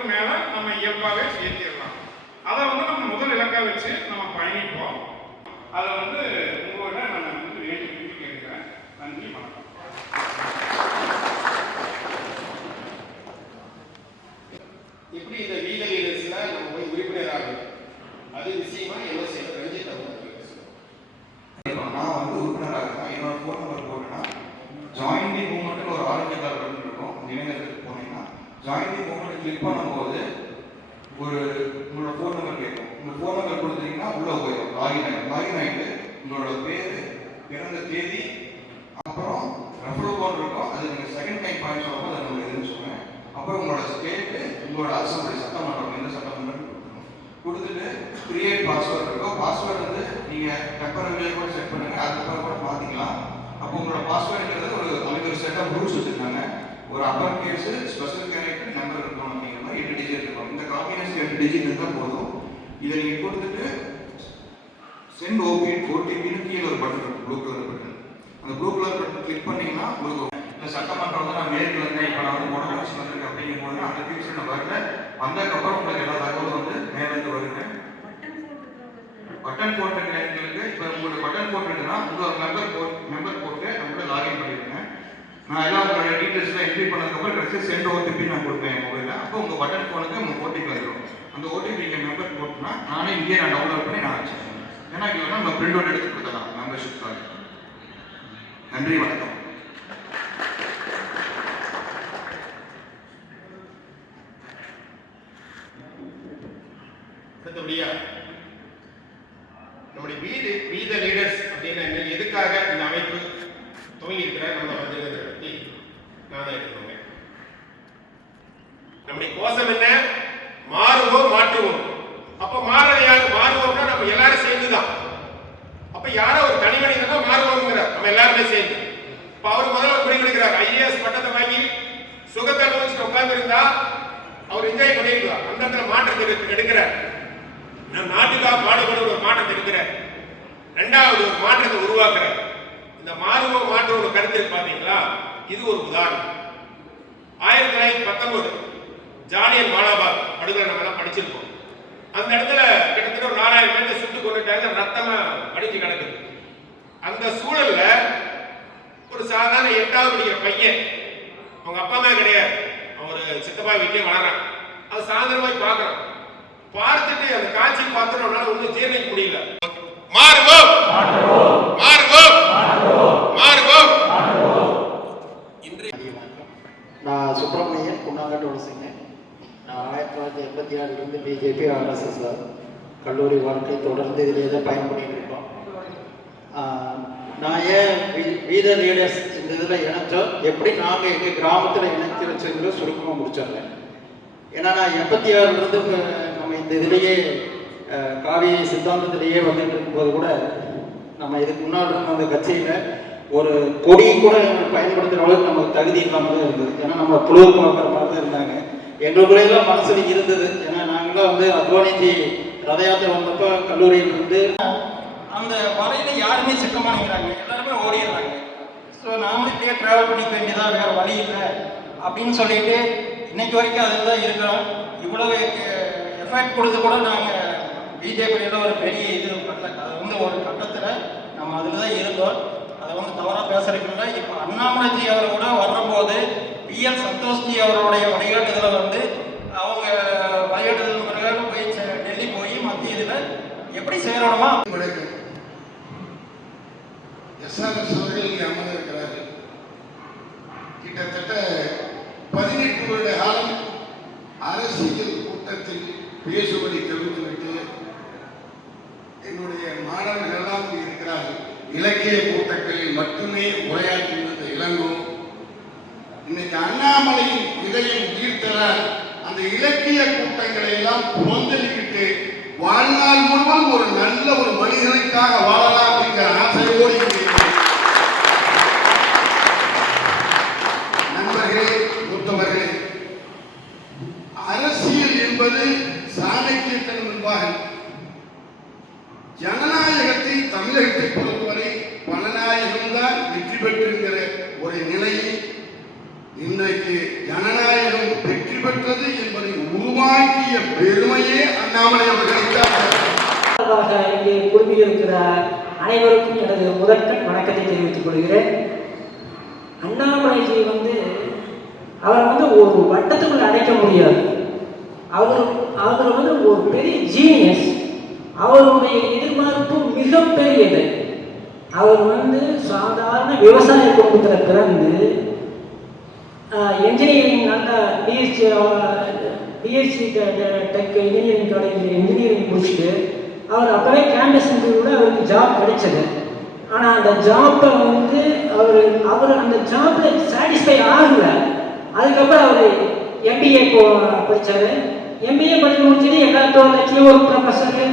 வருஷத்துக்கு மேலே நம்ம இயல்பாகவே சேர்த்திடலாம். அதை வந்து நம்ம முதல் இலக்காக வச்சு நம்ம பயணிப்போம். அதை வந்து உங்களோட நான் வந்து வேண்டி கேட்குறேன். நன்றி, வணக்கம். எப்படி இந்த வீத லீடர்ஸ்ல நம்ம போய் உறுப்பினர் ஆகும், அது விஷயமா என்ன செய்யணும்? ரஞ்சித் அவங்க நான் வந்து உறுப்பினராக இருக்கேன். என்னோட ஃபோன் நம்பர் போட்டேன்னா ஜாயின் தி மூவ்மெண்ட்னு ஒரு ஆரஞ்சு கலர் பட்டன் இருக்கும். இணையதளத்துக்கு போனீங்கன்னா ஜாயின் தி மூவ்மெண்ட் கிளிக் பண்ணும்போது உங்களோட ஃபோன் நம்பர் கேட்கும். உங்கள் ஃபோன் நம்பர் கொடுத்தீங்கன்னா உள்ளே போயிடும். லாகின் ஆகிட்டு உங்களோட பேர், பிறந்த தேதி, அப்புறம் ரெஃபரல் கோட் இருக்கும். அது நீங்கள் செகண்ட் டைம் பாயிண்ட் சொல்லும்போது அதை நம்ம எதுன்னு சொல்லுவேன். அப்புறம் உங்களோட ஸ்டேட்டு, உங்களோட அசம்பிளி சட்டமன்றம் எந்த சட்டமன்றம் கொடுத்துட்டு கிரியேட் பாஸ்வேர்டு இருக்கும். பாஸ்வேர்டு வந்து நீங்கள் டெம்பரரியாக கூட செட் பண்ணுங்கள், அதுக்கப்புறம் கூட மாற்றிக்கலாம். அப்போ உங்களோட பாஸ்வேர்டுங்கிறது ஒரு செட் ஆஃப் ரூல்ஸ் வச்சுருக்காங்க. ஒரு upper case, special character, number இருக்கணும் அப்படிங்கிற மாதிரி 8 டிஜிட் இருக்கும். இந்த காம்பினேஷன் 8 டிஜிட் இருந்தால் போதும். இதை நீங்கள் கொடுத்துட்டு சென்ட் ஓடிபின்னு கீழே ஒரு பட்டன் இருக்கும், ப்ளூ கலர் பட்டன். அந்த ப்ளூ கலர் பட்டன் கிளிக் பண்ணிங்கன்னா உங்களுக்கு இந்த சட்டமன்றம் வந்து நான் மேற்கு இருந்தேன், இப்போ நான் வந்து மொடலூசி வந்திருக்கேன் அப்படிங்கும் போது அந்த ஃபியூச்சர் நான் வரல. வந்ததுக்கப்புறம் உங்களுக்கு எல்லா தகவலும் வந்து மேலேருந்து வருங்க. பட்டன் போட்டுங்களுக்கு இப்போ உங்களுக்கு பட்டன் போட்டுருக்குன்னா உங்களோட மெம்பர் போட்டு நம்மளோட லாகின் பண்ணிடுங்க. நான் எல்லாம் உங்களோட டீட்டெயில்ஸ்லாம் என்ட்ரி பண்ணதுக்கப்புறம் கடைசி சென்ட் ஓடிபி நான் கொடுப்பேன் என் மொபைலில். அப்போ உங்கள் பட்டன் ஃபோனுக்கு உங்கள் ஓடிபி வந்துடும். அந்த ஓடிபி நீங்கள் மெம்பர் போட்டுனா நானே இங்கேயே நான் டவுன்லோட் பண்ணி நான் வச்சுருக்கேன். ஏன்னா இங்கே வேணால் நம்ம பிரிண்ட் அவுட் எடுத்து கொடுக்கலாம் மெம்பர்ஷிப் கார்டு. நன்றி, வணக்கம். அடுத்தபடியா நம்முடைய வீத லீடர்ஸ் அப்படின்னு எதுக்காக இந்த அமைப்பு துவங்கி இருக்கிற நம்ம வந்திருக்கிறத பற்றி நான் தான் எடுத்துக்கோங்க. நம்முடைய கோஷம் என்ன? மாறுவோம், மாற்றுவோம். அப்ப மாறுறது யாரு? மாறுவோம்னா நம்ம எல்லாரும் சேர்ந்துதான். அப்ப யாரோ ஒரு தனி மனிதனா மாறுவோம்ங்கிறார், நம்ம எல்லாருமே சேர்ந்து. இப்ப அவர் முதல்ல ஒரு முடிவு எடுக்கிறார். ஐஏஎஸ் பட்டத்தை வாங்கி சுகத்தை அனுபவிச்சுட்டு உட்கார்ந்து இருந்தா அவர் என்ஜாய் பண்ணிருக்கலாம். அந்த இடத்துல மாற்றத்தை எடுக்கிறார். நம் நாட்டுக்காக பாடுபட ஒரு மாற்றத்தை எடுக்கிறார். இரண்டாவது ஒரு மாற்றத்தை உருவாக்குறார். இந்த மாறுவோம் மாற்ற ஒரு கருத்து பாத்தீங்களா? இது ஒரு உதாரணம். 1919 ஜாலியன் வாலாபாக் படுகொலை நம்ம எல்லாம் படிச்சிருக்கோம். அந்த இடத்துல கிட்டத்தட்ட ஒரு 4000 பேரை சுட்டு கொண்டுட்டாங்க, ரத்தமா அடிஞ்சு கிடக்குது. அந்த சூழல்ல ஒரு சாதாரண 8வது படிக்கிற பையன், அவங்க அப்பா அம்மா கிடையாது, அவர் சித்தப்பா வீட்டிலே வளர்றான். அது சாயந்தரமாய் பார்க்கறான். பார்த்துட்டு அந்த காட்சி பார்த்து நம்மளால ஒன்றும் ஜீரணிக்க முடியல. மாறுவோம், மாறுவோம், மாறுவோம். நான் சுப்பிரமணியன், குன்னாங்கட்டோட சிங்க. நான் 1986 பிஜேபி RSS கல்லூரி வாழ்க்கை தொடர்ந்து இதிலே தான் பயன்படுத்திட்டு இருக்கோம். நான் ஏன் வீத லீடர்ஸ் இந்த இதில் இணைச்சோம், எப்படி நாங்கள் எங்கள் கிராமத்தில் இணைச்சி வச்சுங்கிற சுருக்கமாக முடிச்சிடுறேன். ஏன்னா நான் 86 நம்ம இந்த இதிலேயே காவி சித்தாந்தத்திலேயே வந்துட்டு இருக்கும்போது கூட நம்ம இதுக்கு முன்னாடி இருந்த அந்த கட்சியில் ஒரு கொடி கூட பயன்படுத்துகிற அளவுக்கு நமக்கு தகுதி இல்லாமல் தான் இருந்தது. ஏன்னா நம்ம புழு பார்க்குற மாதிரி தான் இருந்தாங்க. எங்களுக்குள்ளேயெல்லாம் மனசில் இருந்தது. ஏன்னா நாங்களாம் வந்து அத்வானிஜி ரத யாத்திரை வந்தப்போ கல்லூரியில் இருந்து அந்த வரையில் யாருமே சிக்க மாட்டேங்கிறாங்க, எல்லாருமே ஓடிடுறாங்க. ஸோ நாமளும் இப்படியே ட்ராவல் பண்ணிக்க வேண்டியதாக, வேறு வழி இல்லை அப்படின்னு சொல்லிட்டு இன்னைக்கு வரைக்கும் அதில் தான் இருக்கிறோம். இவ்வளோ எஃபெக்ட் கொடுத்து கூட நாங்கள் பிஜேபியில் ஒரு பெரிய இது பண்ணல. அது வந்து ஒரு கட்டத்தில் நம்ம அதில் தான் இருந்தோம். அதை வந்து தவறாக பேசுறதுக்குள்ள இப்போ அண்ணாமலைஜி அவரோட வர்றபோது பிஎல் சந்தோஷ்ஜி அவருடைய வழிகாட்டுதலை வந்து அவங்க வழிகாட்டுதல் பிறகு போய் டெல்லி போய் மத்திய இதில் எப்படி செய்யணுமா. வணக்கம். SRS அவர்கள் இங்கே அமர்ந்திருக்கிறார்கள். கிட்டத்தட்ட 18 வருட காலம் அரசியல் கூட்டத்தில் பேசுவதை தவிர்த்துவிட்டு என்னுடைய மாணவர்கள் எல்லாம் இருக்கிறார்கள். இலக்கிய கூட்டங்களில் மட்டுமே உரையாற்றி வந்த இளங்கோ இன்னைக்கு அண்ணாமலையின் இதயம் உயிர்த்தர அந்த இலக்கிய கூட்டங்களை எல்லாம் புறந்தள்ளிவிட்டு வாழ்நாள் முழுவதும் ஒரு நல்ல ஒரு மனிதனுக்காக வாழலாம் என்கிற ஆசையோடு நண்பர்களே, மூத்தவர்களே, அரசியல் என்பது சாணக்கியத்தனம் என்பார்கள். ஜனநாயகத்தை தமிழகத்தை பொறுத்தவரை பணநாயகம்தான் வெற்றி பெற்றிருக்கிற ஒரு நிலையை இன்றைக்கு ஜனநாயகம் வெற்றி பெற்றது என்பதை உருவாக்கிய பெருமையே அண்ணாமலை அவர்களுக்கு. இங்கே குழுமியிருக்கிற அனைவருக்கும் எனது முதற்கண் வணக்கத்தை தெரிவித்துக் கொள்கிறேன். அண்ணாமலைஜி அவர் ஒரு வட்டத்துக்குள் அடைக்க முடியாது. அவர் ஒரு பெரிய ஜீனியஸ். அவருடைய எதிர்பார்ப்பு மிகப்பெரியது. அவர் சாதாரண விவசாய குடும்பத்தில் பிறந்து என்ஜினியரிங் நல்ல பிஎஸ்சி டெக் இன்ஜினியரிங் காலேஜில் இன்ஜினியரிங் முடிச்சுட்டு அவர் அப்போவே கேம்பஸ் இன்டர்வியூவில் அவருக்கு ஜாப் கிடைச்சது. ஆனால் அந்த ஜாப்பை அவர் அந்த ஜாப்பில் சாட்டிஸ்ஃபை ஆகலை. அதுக்கப்புறம் அவர் எம்பிஏ படித்தார். எம்பிஏ படித்து முடிச்சது எல்லாத்தோட ஒரு ப்ரொஃபஸரு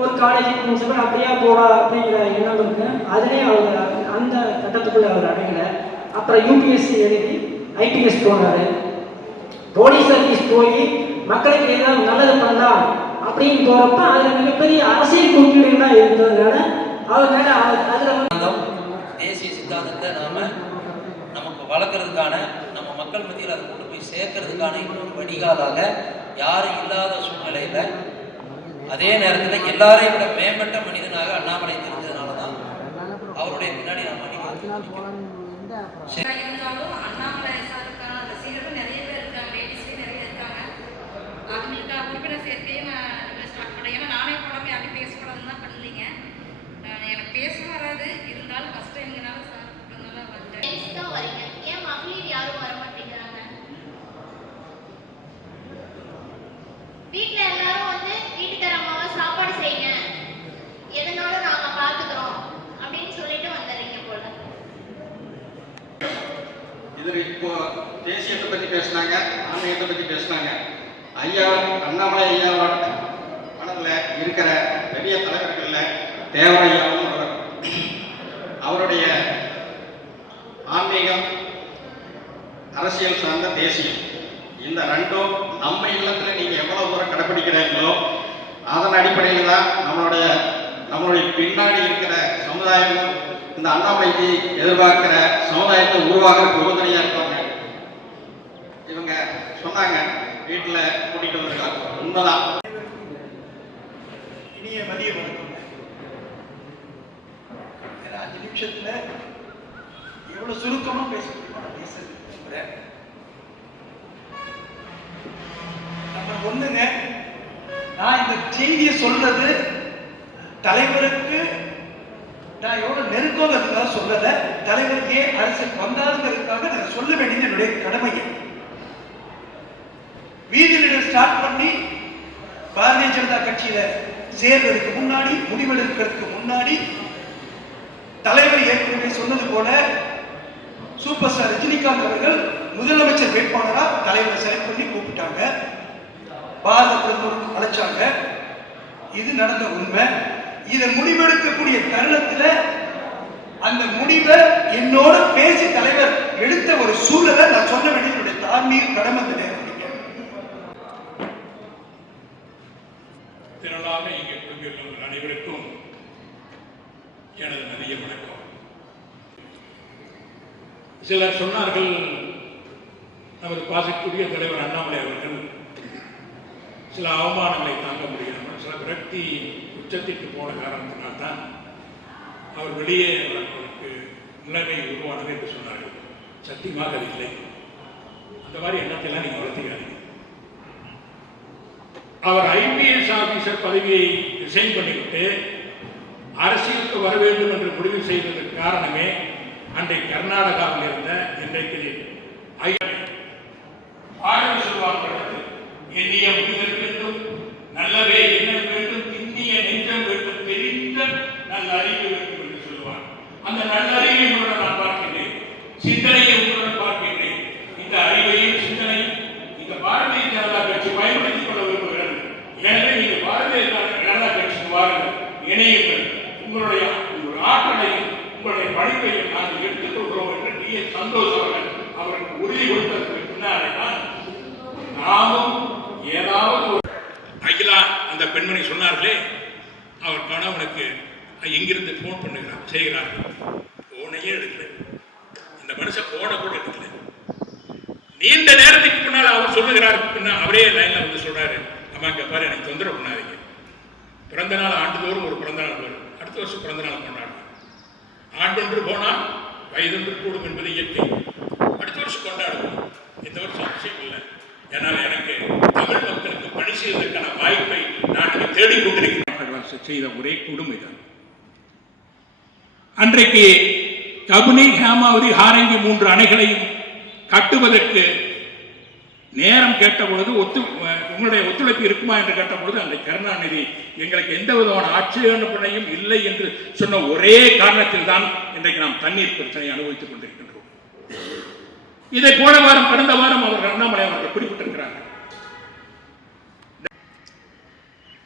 ஒரு காலேஜுக்கு முடிச்சப்போ அப்படியே போடா அப்படிங்கிற எண்ணம் இருக்கு. அதிலே அவர் அந்த கட்டத்துக்குள்ளே அவர் அடையலை. அப்புறம் யூபிஎஸ்சி எழுதி ஐபிஎஸ் போனார். போலீஸ் சர்வீஸ் போய் மக்களுக்கு ஏதாவது நல்லது பண்ணலாம் அப்படின்னு போகிறப்ப அதில் மிகப்பெரிய அரசியல் குறுக்கீடுகள்லாம் இருந்ததுனால அவர் மேலே அதில் தேசிய சித்தாந்தத்தை நமக்கு வளர்க்குறதுக்கான நம்ம மக்கள் மத்தியில் அதை கொண்டு போய் சேர்க்கறதுக்கான இன்னொரு வடிகாலாக யாரும் இல்லாத சூழ்நிலையில் அதே நேரத்தில் எல்லாரையும் விட மேம்பட்ட மனிதனாக அண்ணாமலை தெரிஞ்சதுனால தான் அவருடைய பின்னாடி நாம் இருந்தாலும் அண்ணாமலை சாருக்கான ரசிகர்கள் நிறைய பேர் இருக்காங்க, லேடிஸ்லேயும் நிறைய இருக்காங்க. அவங்களுக்கு உறுப்பினர் சேர்க்கையே நான் ஸ்டார்ட் பண்ணேன். ஏன்னா நானே போடாமல் யாரும் பேசக்கூடாதுன்னு தான் பண்ணலீங்க. எனக்கு பேச வராது, இருந்தாலும் ஃபஸ்ட் டைம்னால சார் கூப்பிட்டதுனால வந்தேன். தான் வரீங்க, ஏன் மகளிர் யாரும் வர மாட்டேங்கிறாங்க? வீட்டில் எல்லாரும் வீட்டுக்கார அம்மாவை சாப்பாடு செய்யுங்க, எதனாலும் நாங்கள் பார்த்துக்கிறோம் அப்படின்னு சொல்லிட்டு வந்துடுறீங்க போல. இதில் இப்போ தேசியத்தை பற்றி பேசினாங்க, ஆன்மீகத்தை பற்றி பேசினாங்க. ஐயா அண்ணாமலை ஐயாவோட மனதில் இருக்கிற பெரிய தலைவர்களில் தேவரையாவும் அவருடைய ஆன்மீகம் அரசியல் சார்ந்த தேசியம், இந்த ரெண்டும் நம்ம இல்லத்தில் நீங்கள் எவ்வளோ தூரம் கடைப்பிடிக்கிறீங்களோ அதன் அடிப்படையில் தான் நம்மளுடைய பின்னாடி இருக்கிற சமுதாயமும் இந்த அண்ணாமலைக்கு எதிர்பார்க்கிற சமுதாயத்தை உருவாக உறுதுணையாக இருப்பாங்க. இவங்க சொன்னாங்க வீட்டில் கூட்டிகிட்டு வந்திருக்காங்க, உண்மைதான். இனிய மதிய வணக்கம். 5 நிமிஷத்துல எவ்வளவு சுருக்கமா பேச முடியுமோ நான் பேசுறேன். நம்ம ஒண்ணுங்க, நான் இந்த செய்தியை சொல்றது தலைவருக்கு நான் எவ்வளவு நெருக்கங்கிறதுக்காக சொல்லல, தலைவர் ஏன் அரசியல் வந்தாருங்கிறதுக்காக நான் சொல்ல வேண்டியது என்னுடைய கடமை. வீதியில் ஸ்டார்ட் பண்ணி பாரதிய ஜனதா கட்சியில சேர்வதற்கு முன்னாடி, முடிவெடுக்கிறதுக்கு முன்னாடி தலைவர் ஏற்கனவே சொன்னது போல சூப்பர் ஸ்டார் ரஜினிகாந்த் அவர்கள் முதலமைச்சர் வேட்பாளரா தலைவரை செலக்ட் பண்ணி கூப்பிட்டாங்க, பாரத பிரதமர் அழைச்சாங்க. இது நடந்த உண்மை. இதை முடிவெடுக்கக்கூடிய தருணத்துல அந்த முடிவை என்னோட பேசி தலைவர் எடுத்த ஒரு சூழலை நான் சொல்ல வேண்டிய தார்மீக கடமை. திரளாக இங்கே கூறியுள்ள அனைவருக்கும் எனது மதிய வணக்கம். சிலர் சொன்னார்கள், நமது பாசத்துக்குரிய தலைவர் அண்ணாமலை அவர்கள் சில அவமானங்களை தாங்க முடியாமல் சில விரக்தி உச்சத்திற்கு போன காரணத்தினால்தான் அவர் வெளியே அவர்களுக்கு நிலைமை உருவானது என்று சொன்னார்கள். சத்தியமாக அது இல்லை. அந்த மாதிரி எண்ணத்தையெல்லாம் நீங்கள் வளர்த்துக்காதீங்க. அவர் ஐபிஎஸ் ஆபீசர் பதவியை ரிசைன் பண்ணிவிட்டு அரசியலுக்கு வர வேண்டும் என்று முடிவு செய்வதற்கு காரணமே அன்றைக்கு கர்நாடகாவில் இருந்த இன்றைக்கு எண்ணிய முடிதல் வேண்டும், நல்லவே எண்ண வேண்டும், திண்ணிய நெஞ்சம் வேண்டும், தெரிந்த நல்ல அறிவு வேண்டும் என்று சொல்லுவார். அந்த நல்ல அறிவை நான் பார்க்கின்றேன், சிந்தனையை உங்களுடன் பார்க்கின்றேன். இந்த அறிவையும் சிந்தனையும் இந்த பாரதிய ஜனதா கட்சி பயன்படுத்திக் கொள்ள விரும்புகிறது. எனவே நீங்கள் பாரதிய ஜனதா கட்சிக்கு வாருங்கள், இணையுங்கள். உங்களுடைய ஆற்றலையும் உங்களுடைய படிப்பையும் நாங்கள் எடுத்துக் கொள்கிறோம் என்று டி.எஸ். சந்தோஷ் அவருக்கு உறுதி கொடுத்ததற்கு பின்னாலே தான் நாமும் ஏதாவது அகிலா அந்த பெண்மணி சொன்னார்களே, அவர் கணவனுக்கு இங்கிருந்து போன் பண்ணுகிறார் செய்கிறார்கள். போனையே எடுக்கல, இந்த மனுஷன் போனை கூட எடுக்கல. நீண்ட நேரத்துக்கு பின்னால் அவர் சொல்லுகிறார், அவரே லைன்ல வந்து சொல்றாரு, அம்மா இங்கே பாரு, எனக்கு தொந்தரவு பண்ணாதீங்க. பிறந்த நாள் ஆண்டுதோறும் ஒரு பிறந்த நாள் வரும். அடுத்த வருஷம் பிறந்த நாள் கொண்டாடுவோம். ஆண்டொன்று போனால் வயதொன்று கூடும் என்பது இயற்கை. அடுத்த வருஷம் கொண்டாடுவோம். இந்த வருஷம் அவசியம் இல்லை. ஏன்னால் எனக்கு தமிழ் மக்களுக்கு பணி செய்வதற்கான வாய்ப்பை நான் தேடிக்கொண்டிருக்கிறேன். செய்த ஒரே கொடுமை தான். அன்றைக்கு கபினி, ஹேமாவதி, ஹாரங்கி 3 அணைகளையும் கட்டுவதற்கு நேரம் கேட்டபொழுது உங்களுடைய ஒத்துழைப்பு இருக்குமா என்று கேட்டபொழுது அன்றைக்கு கருணாநிதி எங்களுக்கு எந்த விதமான ஆட்சேபனையும் இல்லை என்று சொன்ன ஒரே காரணத்தில் தான் இன்றைக்கு நாம் தண்ணீர் பிரச்சனையை அனுபவித்துக் கொண்டிருக்கின்றோம். இதை போன வாரம், கடந்த வாரம் அவர்கள் அண்ணாமலை அவர்கள் குறிப்பிட்டிருக்கிறார்கள்.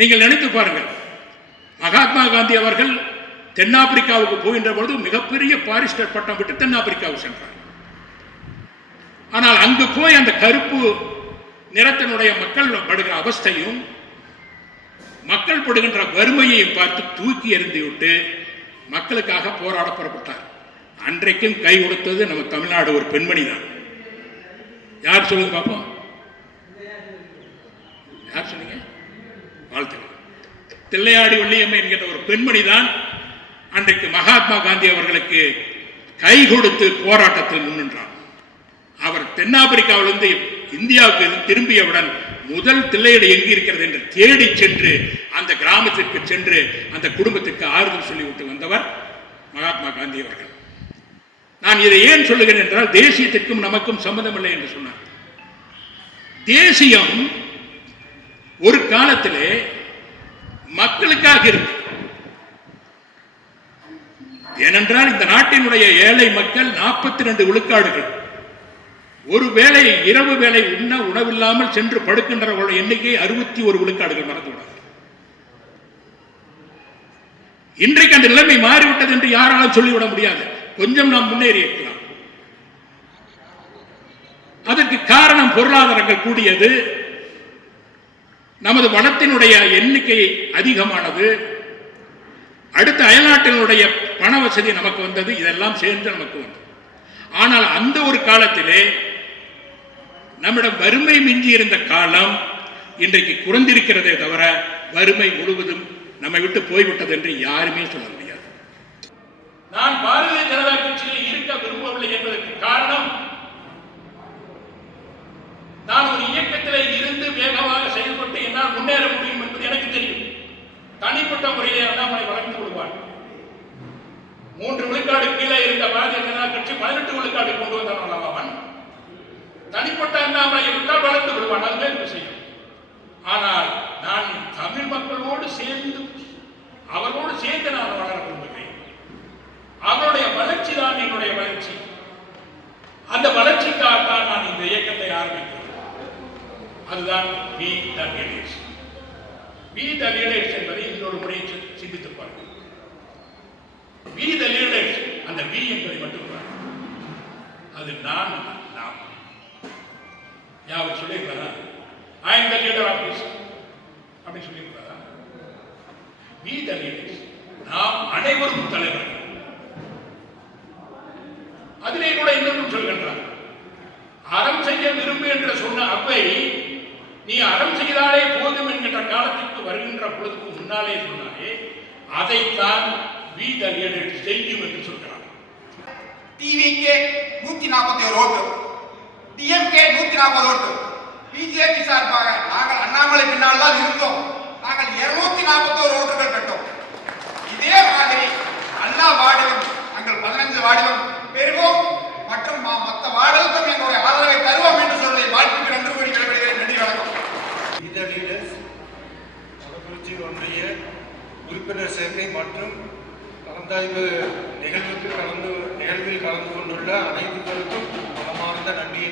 நீங்கள் நினைத்து பாருங்கள், மகாத்மா காந்தி அவர்கள் தென்னாப்பிரிக்காவுக்கு போகின்ற பொழுது மிகப்பெரிய பாரிஸ்டர் பட்டம் விட்டு தென்னாப்பிரிக்காவுக்கு சென்றார். ஆனால் அங்கு போய் அந்த கருப்பு நிறத்தினுடைய மக்கள் படுகிற அவஸ்தையும் மக்கள் படுகின்ற வறுமையையும் பார்த்து தூக்கி எறிந்துவிட்டு மக்களுக்காக போராட புறப்பட்டார். அன்றைக்கும் கை கொடுத்தது நம்ம தமிழ்நாடு ஒரு பெண்மணி தான். யார் சொல்லுங்க பார்ப்போம்? யார் சொன்னீங்க? வாழ்த்துக்கள். தில்லையாடி வள்ளியம்மை என்கிற ஒரு பெண்மணி தான் அன்றைக்கு மகாத்மா காந்தி அவர்களுக்கு கை கொடுத்து போராட்டத்தில் முன்னின்றார். அவர் தென்னாப்பிரிக்காவிலிருந்து இந்தியாவுக்கு திரும்பியவுடன் முதல் தில்லையடி எங்கே இருக்கிறது என்று தேடி சென்று அந்த கிராமத்திற்கு சென்று அந்த குடும்பத்திற்கு ஆறுதல் சொல்லிவிட்டு வந்தவர் மகாத்மா காந்தி அவர்கள். நான் இதை ஏன் சொல்லுகிறேன் என்றால், தேசியத்திற்கும் நமக்கும் சம்மதம் இல்லை என்று சொன்னார். தேசியம் ஒரு காலத்திலே மக்களுக்காக இருக்கு. ஏனென்றால் இந்த நாட்டினுடைய ஏழை மக்கள் 42 விழுக்காடுகள். ஒரு வேளை இரவு வேளை உணவில்லாமல் சென்று படுக்கின்றவர்களுடைய எண்ணிக்கை 61 விழுக்காடுகள். மறந்துவிடாது. இன்றைக்கு அந்த நிலைமை மாறிவிட்டது என்று யாராலும் சொல்லிவிட முடியாது. கொஞ்சம் நாம் முன்னேறி இருக்கலாம். அதற்கு காரணம் பொருளாதாரங்கள் கூடியது, நமது வளத்தினுடைய எண்ணிக்கை அதிகமானது, அடுத்த அயல்நாட்டினுடைய பண வசதி நமக்கு வந்தது. இதெல்லாம் சேர்ந்து நமக்கு வந்தது. ஆனால் அந்த ஒரு காலத்திலே நம்மிடம் வறுமை மிஞ்சி இருந்த காலம் இன்றைக்கு குறைந்திருக்கிறதே தவிர வறுமை முழுவதும் நம்மை விட்டு போய்விட்டது என்று யாருமே சொல்ல முடியாது. நான் பாரதிய ஜனதா கட்சியில் இருக்க விரும்பவில்லை என்பதற்கு காரணம், நான் ஒரு இயக்கத்திலே இருந்து வேகமாக செயல்பட்டு என்னால் முன்னேற முடியும் என்பது எனக்கு தெரியும். தனிப்பட்ட முறையிலே அண்ணாமலை வளர்ந்து விடுவார். 3 விழுக்காடு கீழே இருந்த பாரதிய ஜனதா கட்சி 18 விழுக்காடு கொண்டு வந்தவன் அவன். தனிப்பட்ட அண்ணாமலையை விட்டால் வளர்ந்து விடுவான். அது வேறு விஷயம். ஆனால் நான் தமிழ் மக்களோடு சேர்ந்து, அவர்களோடு சேர்ந்து நான் வளர விரும்புகிறேன். அவருடைய வளர்ச்சி தான் என்னுடைய வளர்ச்சி. அந்த வளர்ச்சிக்காக தான் நான் இந்த இயக்கத்தை ஆரம்பிக்கிறேன். அதுதான் We the Leaders. We the Leaders என்பதை இன்னொரு முறையை சிந்தித்து பாருங்கள். We the Leaders, அந்த We என்பதை மட்டும் அது நான், நாம். யாவர் சொல்லியிருக்காரா? I am the leader of this அப்படி சொல்லியிருக்காரா? We the Leaders, நாம் அனைவரும் தலைவர்கள். அதிலே கூட இன்னொன்று சொல்கின்றார், அறம் செய்ய விரும்பு என்று சொன்ன அவ்வை நீ அறம் செய்தாலே போதும் என்கின்ற காலத்திற்கு வருகின்ற பொழுதுக்கு முன்னாலே சொன்னாலே அதைத்தான் We the Leaders செய்யும் என்று சொல்கிறார். டிவிகே 141 ஓட்டு, டிஎம்கே 140 ஓட்டு, பிஜேபி சார்பாக நாங்கள் அண்ணாமலை பின்னால் தான் இருந்தோம். நாங்கள் 241 ஓட்டுகள் பெற்றோம். இதே மாதிரி எல்லா வார்டிலும் நாங்கள் 15 வார்டிலும் பெறுவோம் மற்றும் மற்ற வார்டுகளுக்கும் எங்களுடைய ஆதரவை தருவோம் என்று சொல்லி வாழ்த்துக்கு நன்றி கூறி விடைபெறுகிறேன். நன்றி, வணக்கம். The Leaders மொடக்குறிச்சி ஒன்றிய உறுப்பினர் சேர்க்கை மற்றும் கலந்தாய்வு நிகழ்வில் கலந்து கொண்டுள்ள அனைவருக்கும் மனமார்ந்த நன்றியை